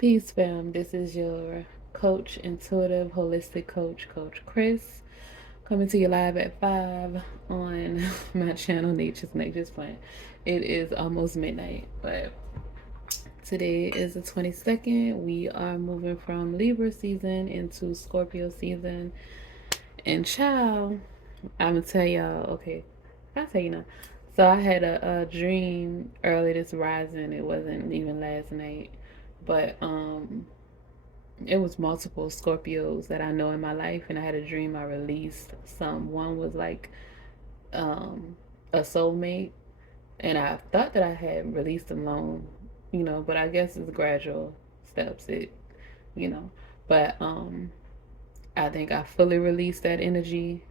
Peace, fam. This is your coach, intuitive, holistic coach, Coach Chris, coming to you live at 5 on my channel, Nature's Plant. It is almost midnight, but today is the 22nd. We are moving from Libra season into Scorpio season. And child, I'm gonna tell y'all, okay, I'll tell you now. So I had a dream early this rising. It wasn't even last night, but it was multiple Scorpios that I know in my life, and I had a dream I released some. One was like a soulmate, and I thought that I had released them long, but I guess it's gradual steps. You know, but I think I fully released that energy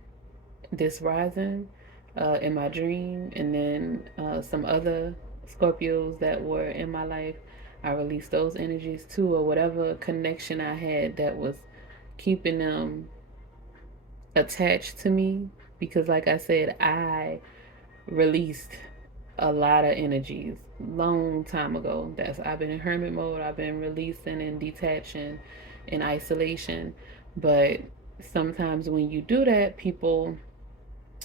this rising in my dream, and then some other Scorpios that were in my life, I released those energies too, or whatever connection I had that was keeping them attached to me. Because, like I said, I released a lot of energies long time ago. That's I've been in hermit mode. I've been releasing and detaching in isolation, but sometimes when you do that, people,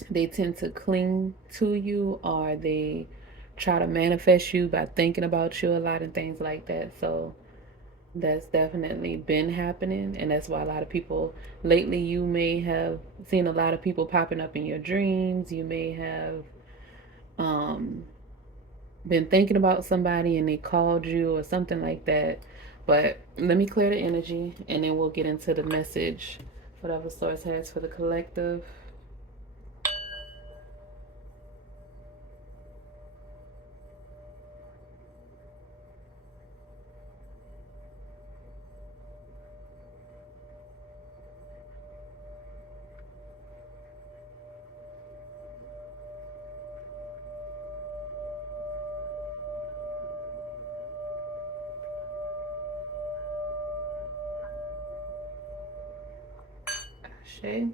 they tend to cling to you, or they try to manifest you by thinking about you a lot and things like that. So that's definitely been happening, and that's why a lot of people lately, you may have seen a lot of people popping up in your dreams. You may have um been thinking about somebody and they called you or something like that. But let me clear the energy, and then we'll get into the message whatever source has for the collective. Shay.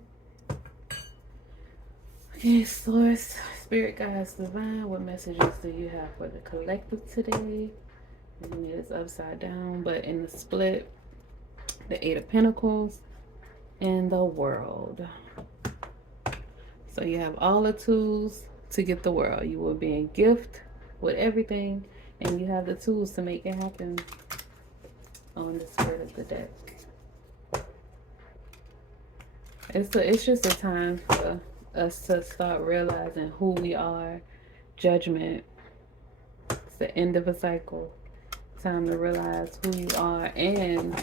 Okay, source, spirit guides, divine, what messages do you have for the collective today? And it is upside down, but in the split, the Eight of Pentacles and the World. So you have all the tools to get the world. You will be in gift with everything, and you have the tools to make it happen on the spirit of the deck. It's just a time for us to start realizing who we are. Judgment. It's the end of a cycle. Time to realize who you are. And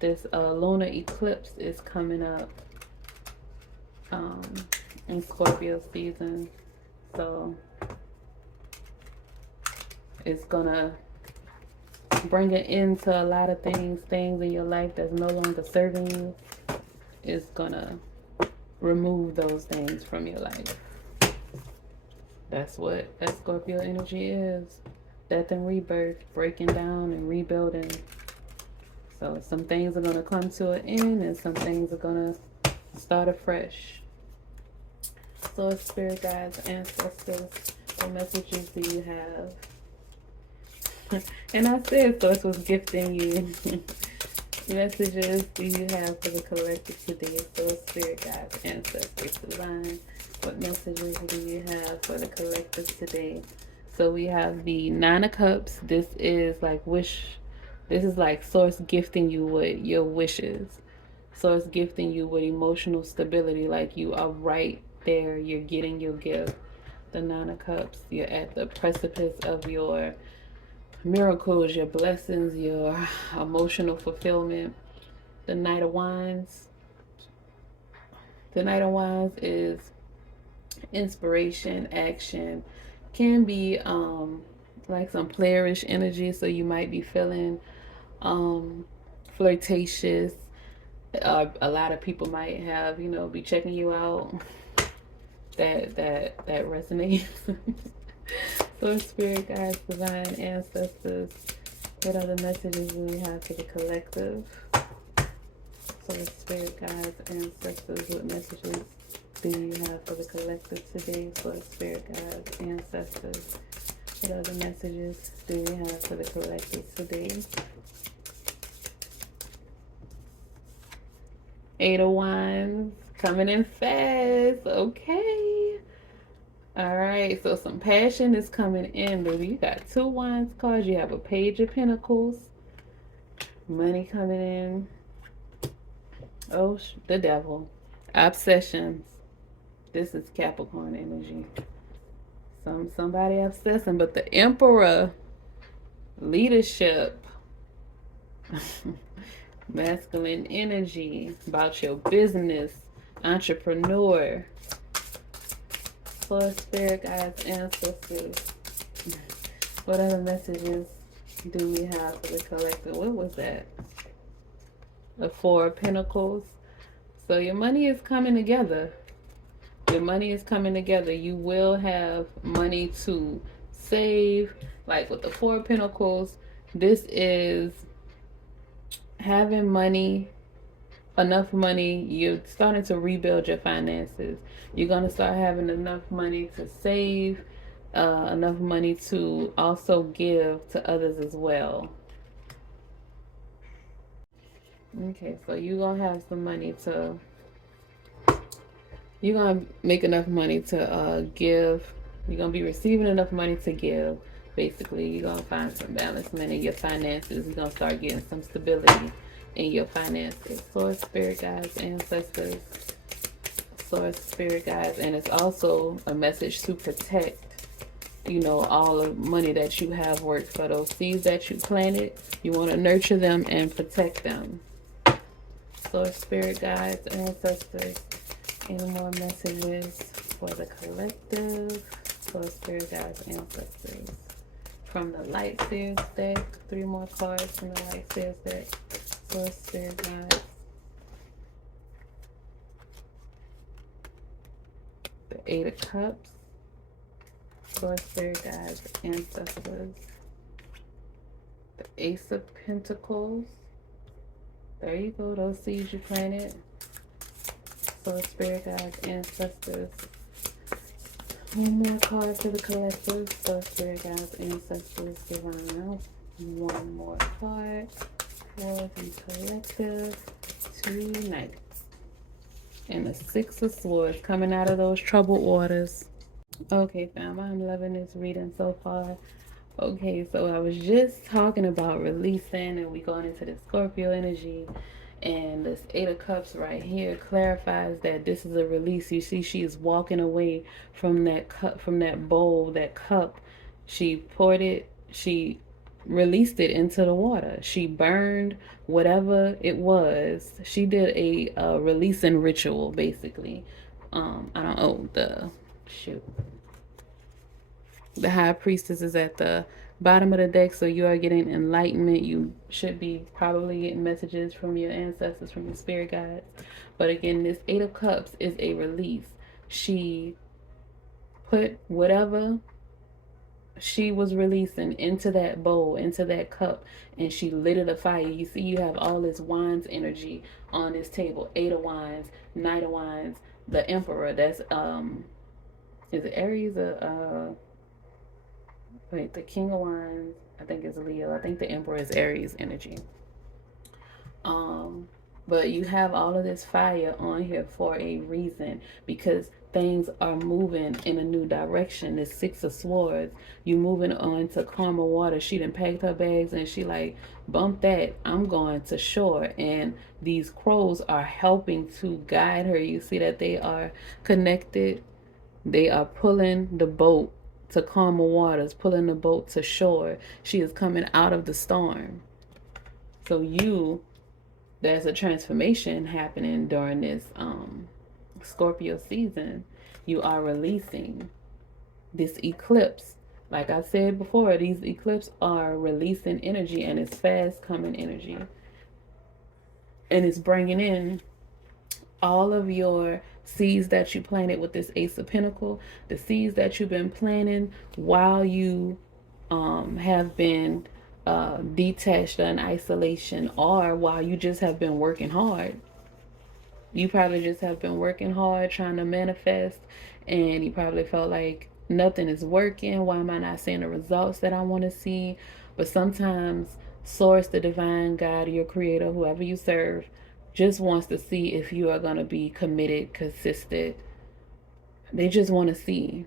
this lunar eclipse is coming up um, in Scorpio season. So it's gonna bring an end to a lot of things in your life that's no longer serving you. It's gonna remove those things from your life. That's what that Scorpio energy is. Death and rebirth, breaking down and rebuilding. So some things are going to come to an end, and some things are going to start afresh. So spirit guides, ancestors, what messages do you have? And I said source was gifting you. Messages do you have for the collective today? So spirit guides, ancestors, divine, what messages do you have for the collective today? So we have the Nine of Cups. This is like this is like source gifting you with your wishes. Source gifting you with emotional stability. Like you are right there. You're getting your gift. The Nine of Cups. You're at the precipice of your miracles, your blessings, your emotional fulfillment. The Knight of Wands. The Knight of Wands is inspiration, action. Can be like some playerish energy, so you might be feeling flirtatious. A lot of people might have, be checking you out. That resonates. So spirit guides, divine, ancestors, what other messages do we have for the collective? So spirit guides, ancestors, what messages do you have for the collective today? For spirit guides, ancestors, What other messages do we have for the collective today? 8 of Wands coming in fast. Okay. All right. So some passion is coming in, baby. You got 2 Wands cards. You have a Page of Pentacles. Money coming in. Oh, the Devil. Obsessions. This is Capricorn energy. Somebody obsessing, but the Emperor, leadership, masculine energy, about your business, entrepreneur, Source, spirit guides, ancestors. What other messages do we have for the collective? What was that? The 4 of Pentacles. So your money is coming together. Your money is coming together. You will have money to save. Like with the 4 of Pentacles, this is having money, enough money. You're starting to rebuild your finances. You're going to start having enough money to save, enough money to also give to others as well. Okay, so you're going to have some money to, you're going to make enough money to give. You're going to be receiving enough money to give. Basically, you're going to find some balancement in your finances. You're going to start getting some stability in your finances. Source, spirit guides, ancestors. Source, spirit guides. And it's also a message to protect, you know, all the money that you have worked for. Those seeds that you planted, you want to nurture them and protect them. Source, spirit guides, ancestors. Any more messages for the collective? Source, spirit guides, ancestors. From the Light Seers deck, 3 more cards from the Light Seers deck. Source, spirit guides. The 8 of Cups. Source, spirit guides, ancestors. The Ace of Pentacles. There you go, those seeds you planted. Source, spirit guides, ancestors. One more card for the collective. Source, spirit guides, ancestors, divine. One more card for the collective tonight. And the 6 of Swords coming out of those troubled waters. Okay, fam, I'm loving this reading so far. Okay, so I was just talking about releasing, and we going into the Scorpio energy. And this 8 of Cups right here clarifies that this is a release. You see, she is walking away from that cup, from that bowl, that cup. She poured it, she released it into the water. She burned whatever it was. She did a releasing ritual, basically. I don't know, the High Priestess is at the bottom of the deck, so you are getting enlightenment. You should be probably getting messages from your ancestors, from your spirit guides. But again, this 8 of Cups is a release. She put whatever she was releasing into that bowl, into that cup, and she lit it a fire. You see, you have all this Wands energy on this table. 8 of Wands, Knight of Wands, the Emperor. That's is it Aries or wait, the King of Wands, I think is Leo. I think the Emperor is Aries energy. But you have all of this fire on here for a reason, because things are moving in a new direction. The 6 of Swords, you moving on to calmer water. She done packed her bags and she like, bump that, I'm going to shore. And these crows are helping to guide her. You see that they are connected. They are pulling the boat to calmer waters, pulling the boat to shore. She is coming out of the storm. So there's a transformation happening during this Scorpio season. You are releasing this eclipse. Like I said before, these eclipses are releasing energy, and it's fast coming energy. And it's bringing in all of your seeds that you planted with this Ace of Pentacles, the seeds that you've been planting while you have been detached in isolation, or while you just have been working hard. You probably just have been working hard trying to manifest, and you probably felt like nothing is working? Why am I not seeing the results that I want to see? But sometimes Source, the divine God, your creator, whoever you serve, just wants to see if you are going to be committed, consistent. They just want to see.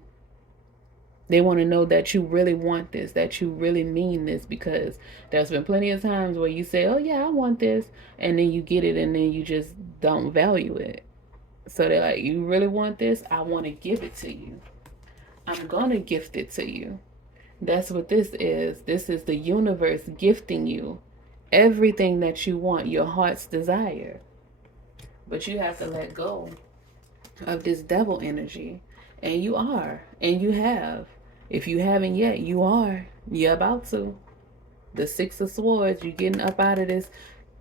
They want to know that you really want this, that you really mean this, because there's been plenty of times where you say, oh, yeah, I want this. And then you get it and then you just don't value it. So they're like, you really want this? I want to give it to you. I'm going to gift it to you. That's what this is. This is the universe gifting you everything that you want, your heart's desire. But you have to let go of this devil energy. And you are. And you have. If you haven't yet, you are. You're about to. The Six of Swords, you're getting up out of this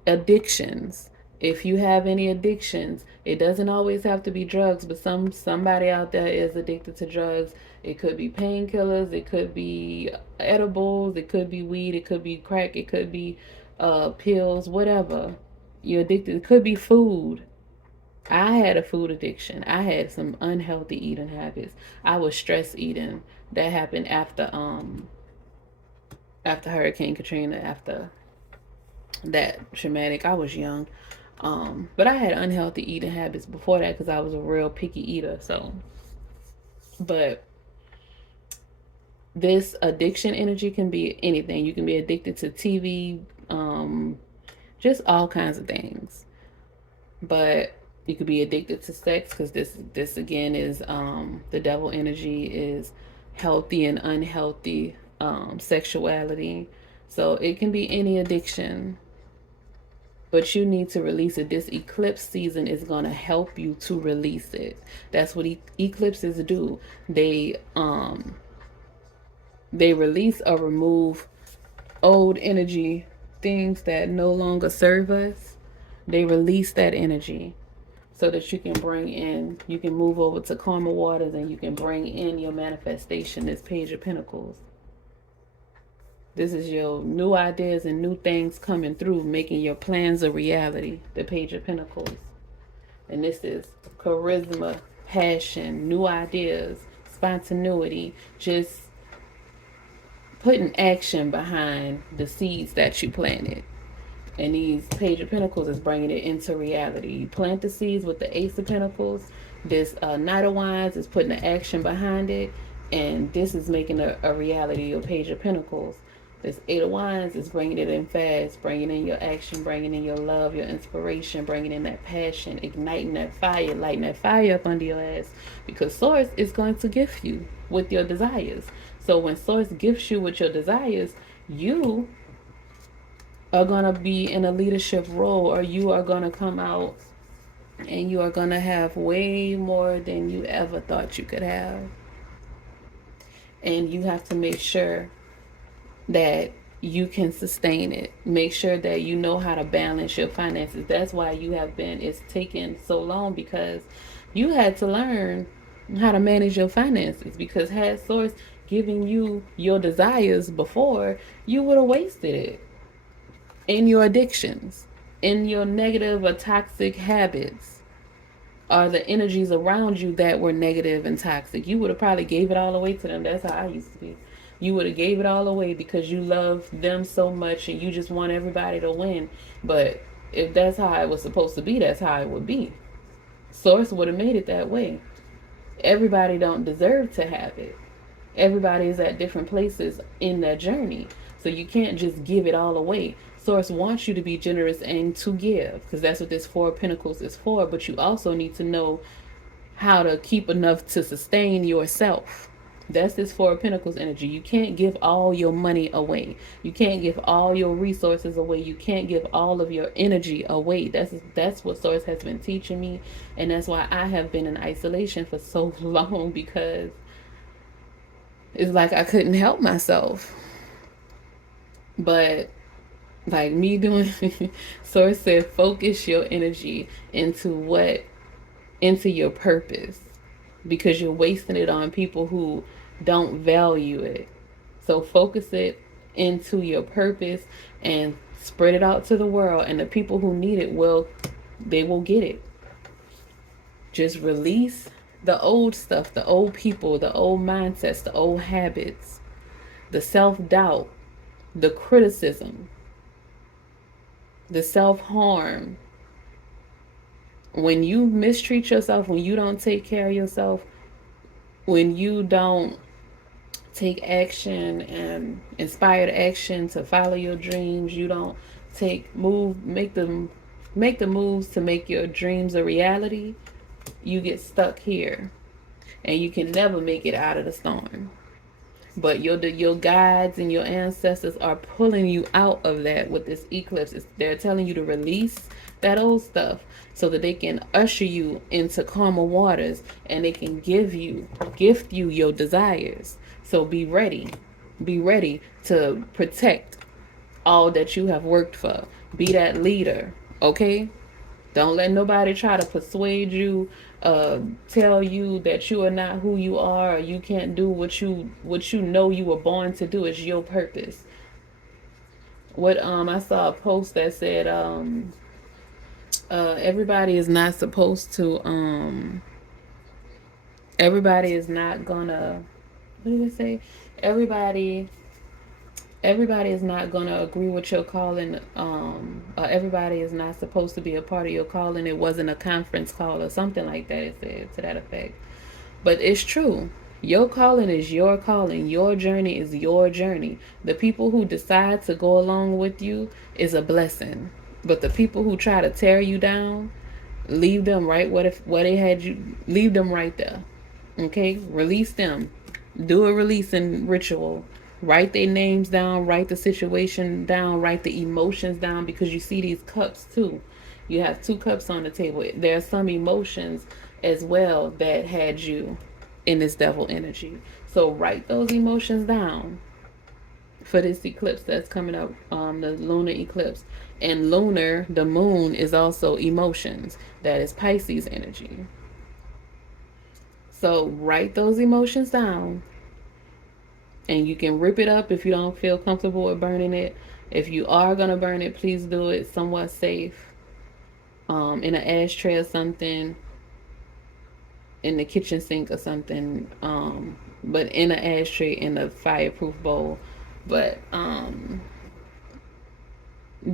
addictions. If you have any addictions, it doesn't always have to be drugs, but somebody out there is addicted to drugs. It could be painkillers, it could be edibles, it could be weed, it could be crack, it could be pills, whatever. You're addicted. It could be food. I had a food addiction. I had some unhealthy eating habits. I was stress eating. That happened after Hurricane Katrina, after that traumatic. I was young. But I had unhealthy eating habits before that because I was a real picky eater. So, but this addiction energy can be anything. You can be addicted to TV, just all kinds of things. But you could be addicted to sex because this again is the devil energy is healthy and unhealthy sexuality. So it can be any addiction. But you need to release it. This eclipse season is going to help you to release it. That's what eclipses do. They release or remove old energy, things that no longer serve us. They release that energy so that you can bring in, you can move over to calmer waters and you can bring in your manifestation, this Page of Pentacles. This is your new ideas and new things coming through, making your plans a reality, the Page of Pentacles. And this is charisma, passion, new ideas, spontaneity, just putting action behind the seeds that you planted. And these Page of Pentacles is bringing it into reality. You plant the seeds with the Ace of Pentacles. This Knight of Wands is putting the action behind it. And this is making a reality, your Page of Pentacles. This Eight of Wands is bringing it in fast, bringing in your action, bringing in your love, your inspiration, bringing in that passion, igniting that fire, lighting that fire up under your ass. Because Source is going to gift you with your desires. So when Source gifts you with your desires, you are going to be in a leadership role, or you are going to come out and you are going to have way more than you ever thought you could have. And you have to make sure that you can sustain it. Make sure that you know how to balance your finances. That's why you have been, it's taken so long, because you had to learn how to manage your finances. Because had Source given you your desires before, you would have wasted it in your addictions, in your negative or toxic habits, or the energies around you that were negative and toxic. You would have probably gave it all away to them. That's how I used to be. You would have gave it all away because you love them so much and you just want everybody to win. But if that's how it was supposed to be, that's how it would be. Source would have made it that way. Everybody don't deserve to have it. Everybody is at different places in their journey. So you can't just give it all away. Source wants you to be generous and to give, because that's what this Four of Pentacles is for. But you also need to know how to keep enough to sustain yourself. That's this Four of Pentacles energy. You can't give all your money away. You can't give all your resources away. You can't give all of your energy away. That's what Source has been teaching me. And that's why I have been in isolation for so long, because it's like I couldn't help myself. But like me doing, Source said, focus your energy into your purpose, because you're wasting it on people who don't value it. So focus it into your purpose and spread it out to the world, and the people who need it will get it. Just release The old stuff, the old people, the old mindsets, the old habits, the self-doubt, the criticism, the self-harm. When you mistreat yourself, when you don't take care of yourself, when you don't take action and inspired action to follow your dreams, you don't make the moves to make your dreams a reality, you get stuck here and you can never make it out of the storm. But your guides and your ancestors are pulling you out of that with this eclipse. They're telling you to release that old stuff so that they can usher you into calmer waters and they can gift you your desires. So be ready. Be ready to protect all that you have worked for. Be that leader, okay? Don't let nobody try to persuade you, tell you that you are not who you are, or you can't do what you know you were born to do. It's your purpose. What I saw a post that said everybody is not supposed to everybody is not gonna, what did it say? Everybody everybody is not going to agree with your calling. Everybody is not supposed to be a part of your calling. It wasn't a conference call or something like that, it said, to that effect. But it's true. Your calling is your calling. Your journey is your journey. The people who decide to go along with you is a blessing. But the people who try to tear you down, leave them right where they had you. Leave them right there. Okay? Release them. Do a releasing ritual. Write their names down. Write the situation down. Write the emotions down, because you see these cups too. You have two cups on the table. There are some emotions as well that had you in this devil energy. So write those emotions down for this eclipse that's coming up, the lunar eclipse. And lunar, the moon, is also emotions. That is Pisces energy. So write those emotions down, and you can rip it up if you don't feel comfortable with burning it. If you are going to burn it, please do it somewhat safe, in an ashtray or something, in the kitchen sink or something, but in an ashtray in a fireproof bowl. But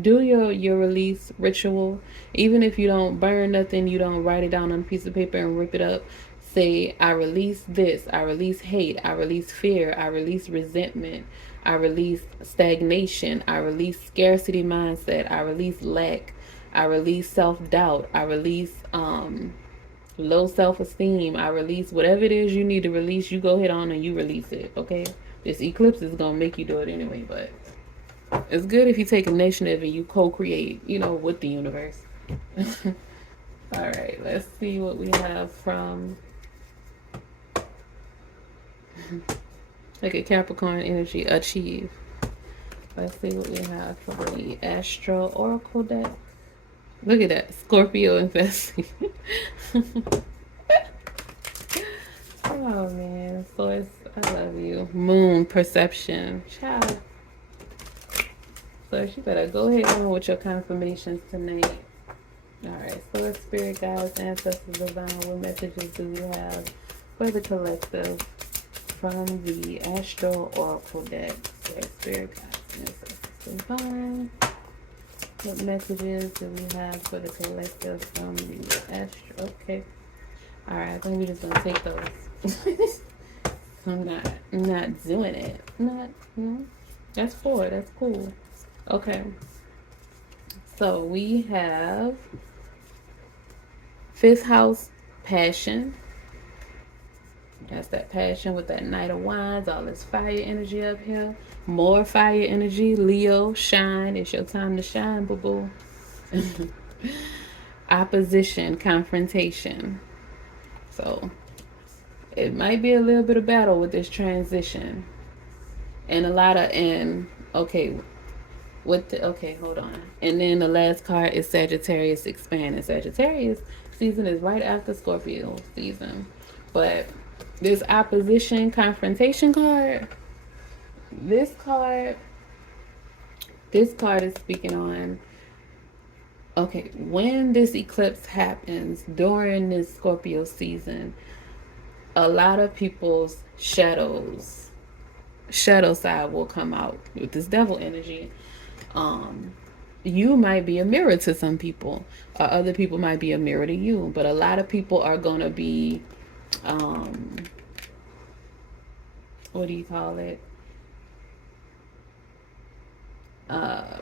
do your release ritual. Even if you don't burn nothing, you don't write it down on a piece of paper and rip it up. Say, I release this, I release hate, I release fear, I release resentment, I release stagnation, I release scarcity mindset, I release lack, I release self-doubt, I release low self-esteem, I release whatever it is you need to release. You go ahead on and you release it, okay? This eclipse is gonna make you do it anyway, but it's good if you take initiative and you co-create, with the universe. All right, let's see what we have from like a Capricorn energy. Achieve. Let's see what we have for the Astro Oracle deck. Look at that, Scorpio investing. Oh man, Source, I love you. Moon, perception, child. So you better go ahead on with your confirmations tonight. Alright, Source, Spirit Guides, Ancestors, Divine, what messages do we have for the collective from the Astro Oracle deck? Source, Spirit Guides, Ancestors, Divine. What messages do we have for the collective from the Astro? Okay. Alright, I think we're just gonna take those. I'm not doing it. That's 4. That's cool. Okay. So we have 5th house, passion. That's that passion with that Knight of Wands, all this fire energy up here. More fire energy. Leo, shine. It's your time to shine, boo-boo. Opposition, confrontation. So it might be a little bit of battle with this transition. And okay, hold on. And then the last card is Sagittarius expand. And Sagittarius season is right after Scorpio season. But this opposition confrontation card, this card is speaking on, okay, when this eclipse happens during this Scorpio season, a lot of people's shadow side will come out with this devil energy. Um, you might be a mirror to some people, or other people might be a mirror to you, but a lot of people are gonna be, um, what do you call it?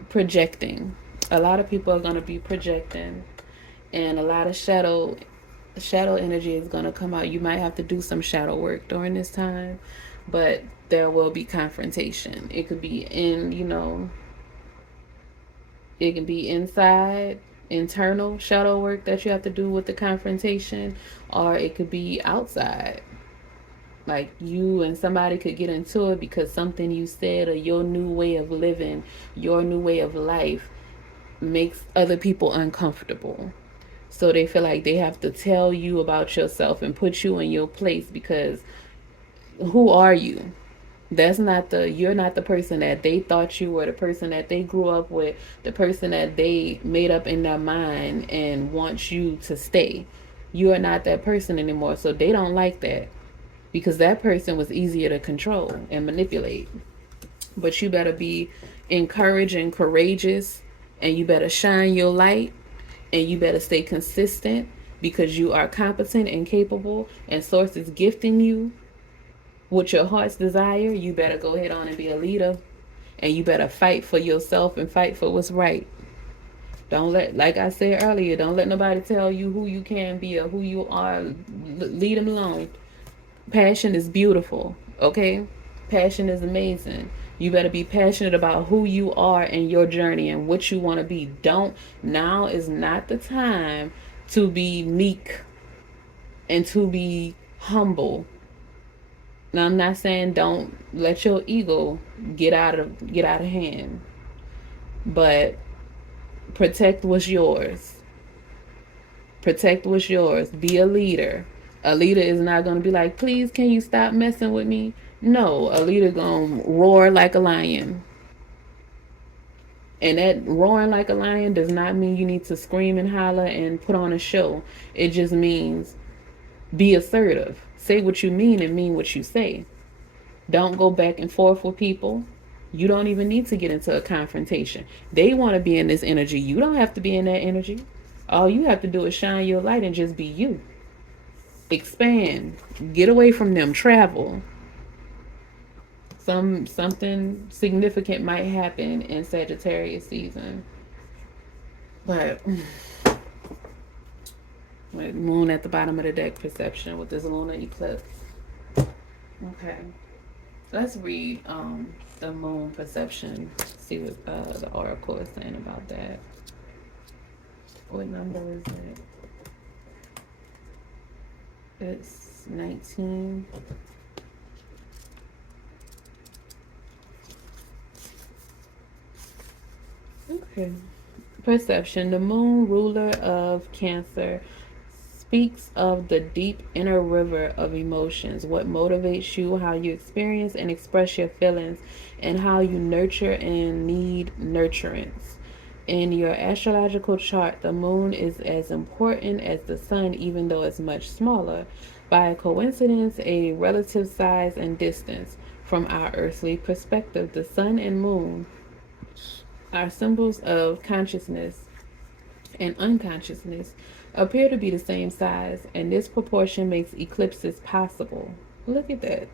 Projecting. A lot of people are gonna be projecting, and a lot of shadow energy is going to come out. You might have to do some shadow work during this time, but there will be confrontation. It could be it can be inside, internal shadow work that you have to do with the confrontation, or it could be outside. Like you and somebody could get into it because something you said, or your new way of living, your new way of life makes other people uncomfortable. So they feel like they have to tell you about yourself and put you in your place, because who are you? You're not the person that they thought you were, the person that they grew up with, the person that they made up in their mind and want you to stay. You are not that person anymore. So they don't like that, because that person was easier to control and manipulate. But you better be encouraged and courageous, and you better shine your light, and you better stay consistent, because you are competent and capable, and source is gifting you with your heart's desire. You better go ahead on and be a leader, and you better fight for yourself and fight for what's right. Don't let, like I said earlier, don't let nobody tell you who you can be or who you are. Leave them alone. Passion is beautiful, okay? Passion is amazing. You better be passionate about who you are and your journey and what you want to be. Don't, now is not the time to be meek and to be humble. Now I'm not saying don't let your ego get out of hand, but protect what's yours. Protect what's yours. Be a leader. A leader is not going to be like, please, can you stop messing with me? No, a leader going to roar like a lion. And that roaring like a lion does not mean you need to scream and holler and put on a show. It just means be assertive. Say what you mean and mean what you say. Don't go back and forth with people. You don't even need to get into a confrontation. They want to be in this energy. You don't have to be in that energy. All you have to do is shine your light and just be you. Expand. Get away from them. Travel. Something significant might happen in Sagittarius season. But with moon at the bottom of the deck, perception with this lunar eclipse. Okay. Let's read the moon perception. See what the oracle is saying about that. What number is it? It's 19. Okay. Perception. The moon, ruler of Cancer, speaks of the deep inner river of emotions, what motivates you, how you experience and express your feelings, and how you nurture and need nurturance. In your astrological chart, the moon is as important as the sun, even though it's much smaller. By coincidence, a relative size and distance. From our earthly perspective, the sun and moon are symbols of consciousness and unconsciousness, appear to be the same size, and this proportion makes eclipses possible. Look at that.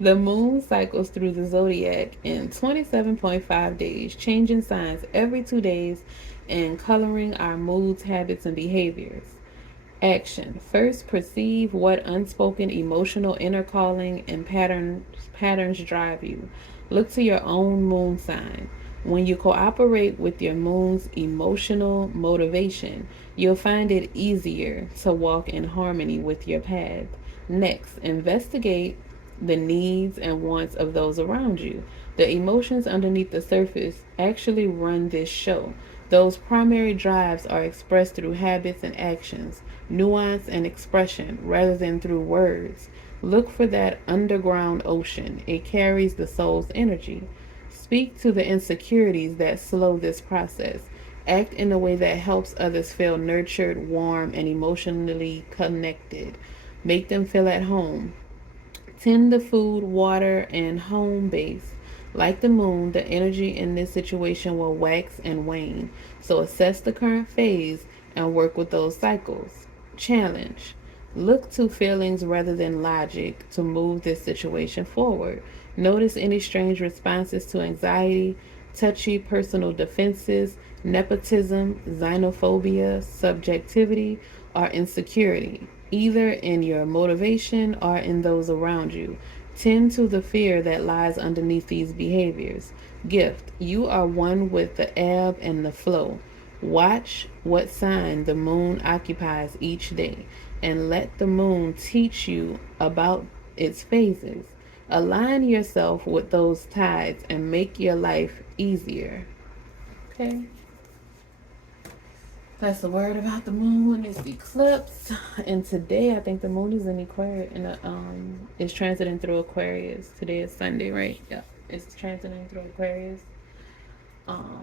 The moon cycles through the zodiac in 27.5 days, changing signs every 2 days and coloring our moods, habits, and behaviors. Action. First, perceive what unspoken emotional inner calling and patterns drive you. Look to your own moon sign. When you cooperate with your moon's emotional motivation, you'll find it easier to walk in harmony with your path. Next, investigate the needs and wants of those around you. The emotions underneath the surface actually run this show. Those primary drives are expressed through habits and actions, nuance and expression, rather than through words. Look for that underground ocean. It carries the soul's energy. Speak to the insecurities that slow this process. Act in a way that helps others feel nurtured, warm, and emotionally connected. Make them feel at home. Tend the food, water, and home base. Like the moon, the energy in this situation will wax and wane. So assess the current phase and work with those cycles. Challenge. Look to feelings rather than logic to move this situation forward. Notice any strange responses to anxiety, touchy personal defenses, nepotism, xenophobia, subjectivity, or insecurity, either in your motivation or in those around you. Tend to the fear that lies underneath these behaviors. Gift. You are one with the ebb and the flow. Watch what sign the moon occupies each day and let the moon teach you about its phases. Align yourself with those tides and make your life easier. Okay. That's the word about the moon. It's the eclipse, and today I think the moon is in Aquarius, and it's transiting through Aquarius. Today is Sunday, right? Yeah, it's transiting through Aquarius.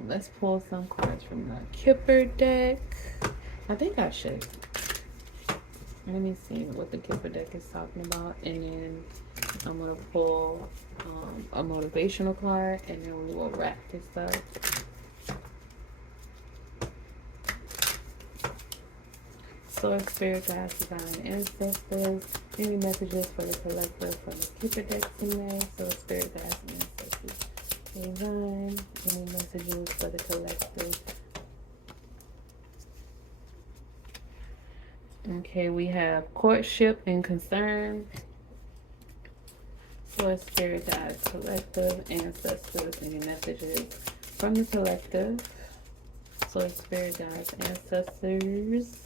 Let's pull some cards from the Kipper deck. I think I should. Let me see what the Kipper deck is talking about, and then I'm gonna pull a motivational card, and then we will wrap this up. Source, spirit guides, divine ancestors. Any messages for the collective from the Kipper deck tonight? Source, spirit guides, ancestors, divine. Any messages for the collective? Okay, we have courtship and concern. Source, spirit guides, collective, ancestors. Any messages from the collective? Source, spirit guides, ancestors.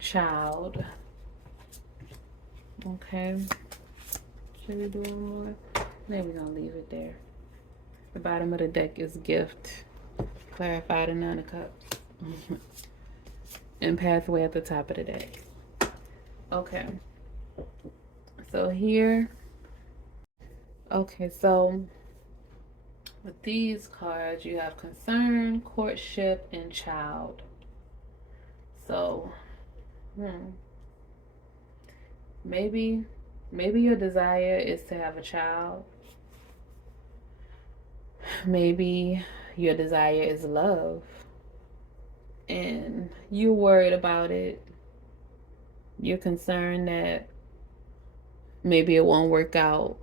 Child. Okay. Should we do one more? Then we're gonna leave it there. The bottom of the deck is gift. Clarify the Nine of Cups. And pathway at the top of the deck. Okay. So here. Okay, so with these cards, you have concern, courtship, and child. So maybe your desire is to have a child. Maybe your desire is love and you're worried about it. You're concerned that maybe it won't work out.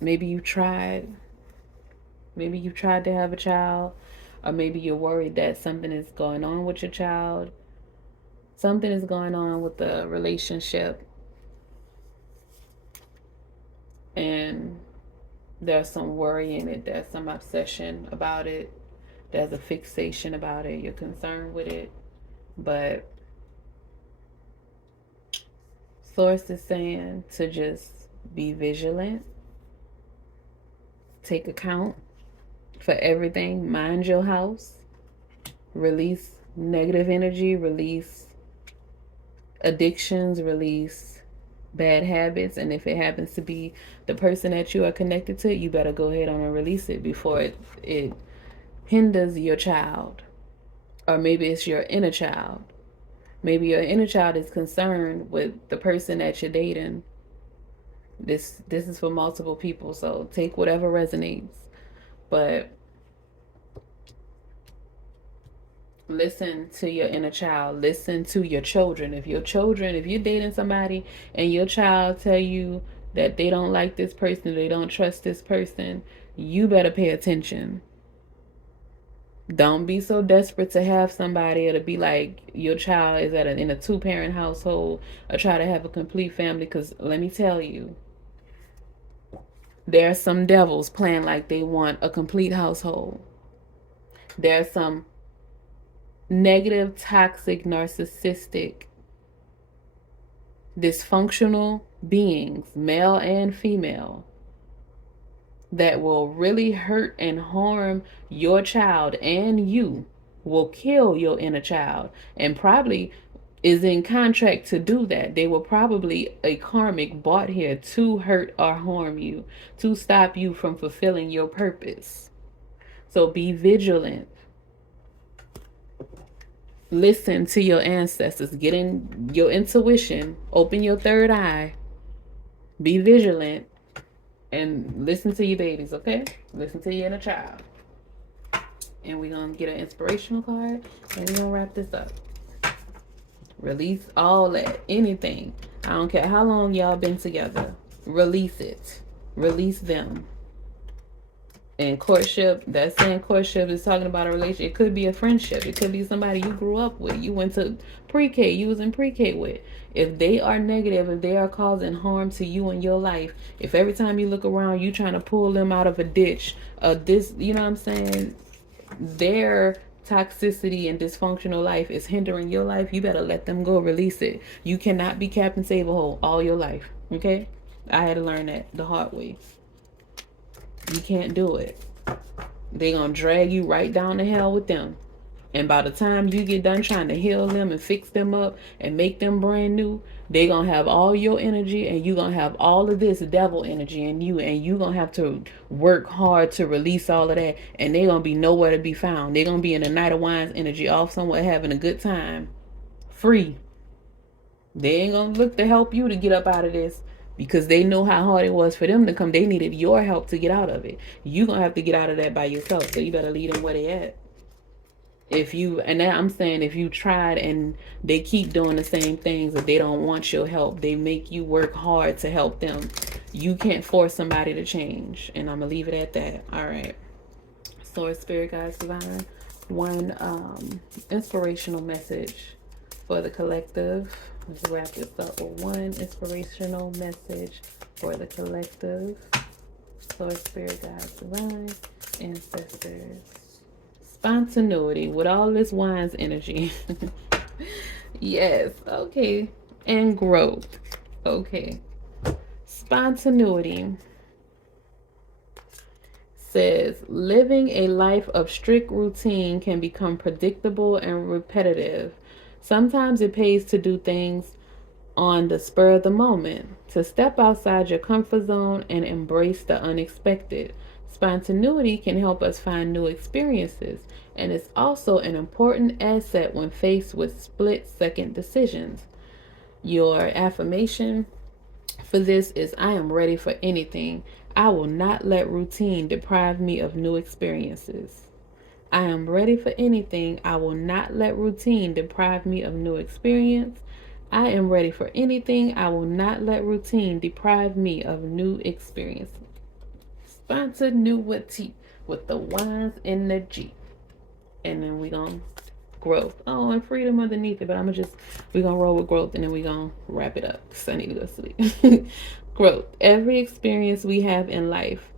Maybe you tried to have a child, or maybe you're worried that something is going on with your child. Something is going on with the relationship, and there's some worry in it, there's some obsession about it, there's a fixation about it, you're concerned with it. But Source is saying to just be vigilant, take account for everything, mind your house, release negative energy, release addictions, release bad habits. And if it happens to be the person that you are connected to, you better go ahead on and release it before it hinders your child. Or maybe it's your inner child. Maybe your inner child is concerned with the person that you're dating. This is for multiple people, so take whatever resonates. But listen to your inner child. Listen to your children. If you're dating somebody and your child tell you that they don't like this person, they don't trust this person, you better pay attention. Don't be so desperate to have somebody, or to be like your child is in a 2-parent household, or try to have a complete family. Because let me tell you, there are some devils playing like they want a complete household. There are some negative, toxic, narcissistic, dysfunctional beings, male and female, that will really hurt and harm your child, and you will kill your inner child, and probably is in contract to do that. They were probably a karmic bought here to hurt or harm you, to stop you from fulfilling your purpose. So be vigilant. listen to your ancestors. Get in your intuition. Open your third eye. Be vigilant. And listen to your babies, okay? Listen to your inner child. And we're going to get an inspirational card. And we're going to wrap this up. Release all that. Anything. I don't care how long y'all been together. Release it. Release them. And courtship, that's saying courtship is talking about a relationship. It could be a friendship. It could be somebody you grew up with. You went to pre-K. You was in pre-K with. If they are negative, if they are causing harm to you in your life, if every time you look around, you trying to pull them out of a ditch, you know what I'm saying? Their toxicity and dysfunctional life is hindering your life. You better let them go. Release it. You cannot be Captain Save-A-Hole all your life. Okay? I had to learn that the hard way. You can't do it. They gonna drag you right down to hell with them. And by the time you get done trying to heal them and fix them up and make them brand new, they gonna have all your energy and you gonna have all of this devil energy in you, and you gonna have to work hard to release all of that, and they gonna be nowhere to be found. They gonna be in the Knight of Wands energy, off somewhere having a good time. Free. They ain't gonna look to help you to get up out of this, because they know how hard it was for them to come. They needed your help to get out of it. You gonna have to get out of that by yourself. So you better lead them where they at. And now I'm saying, if you tried and they keep doing the same things, if they don't want your help, they make you work hard to help them. You can't force somebody to change. And I'm gonna leave it at that. All right. Source, Spirit, Guides, Divine. One inspirational message for the collective. Let's wrap this up with one inspirational message for the collective. Source, Spirit, Guides, Divine, Ancestors. Spontaneity with all this Wands energy. Yes, okay. And growth. Okay. Spontaneity says living a life of strict routine can become predictable and repetitive. Sometimes it pays to do things on the spur of the moment, to step outside your comfort zone and embrace the unexpected. Spontaneity can help us find new experiences, and it's also an important asset when faced with split-second decisions. Your affirmation for this is, I am ready for anything. I will not let routine deprive me of new experiences. I am ready for anything. I will not let routine deprive me of new experience. I am ready for anything. I will not let routine deprive me of new experiences. Spontaneity with the Wands energy. And then we gonna growth. Oh, and freedom underneath it. But we gonna roll with growth, and then we gonna wrap it up because I need to go sleep. Growth. Every experience we have in life,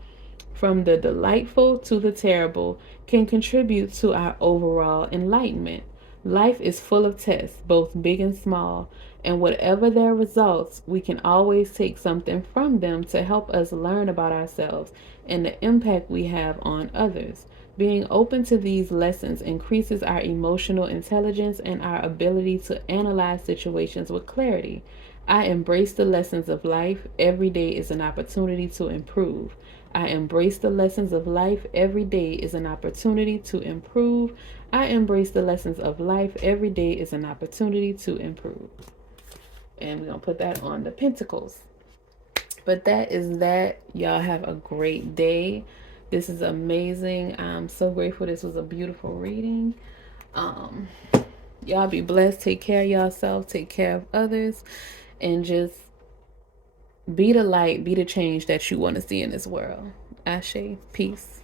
from the delightful to the terrible, can contribute to our overall enlightenment. Life is full of tests, both big and small, and whatever their results, we can always take something from them to help us learn about ourselves and the impact we have on others. Being open to these lessons increases our emotional intelligence and our ability to analyze situations with clarity. I embrace the lessons of life. Every day is an opportunity to improve. I embrace the lessons of life. Every day is an opportunity to improve. I embrace the lessons of life. Every day is an opportunity to improve. And we're going to put that on the Pentacles. But that is that. Y'all have a great day. This is amazing. I'm so grateful. This was a beautiful reading. Y'all be blessed. Take care of yourself. Take care of others. And just be the light. Be the change that you want to see in this world. Ashe. Peace.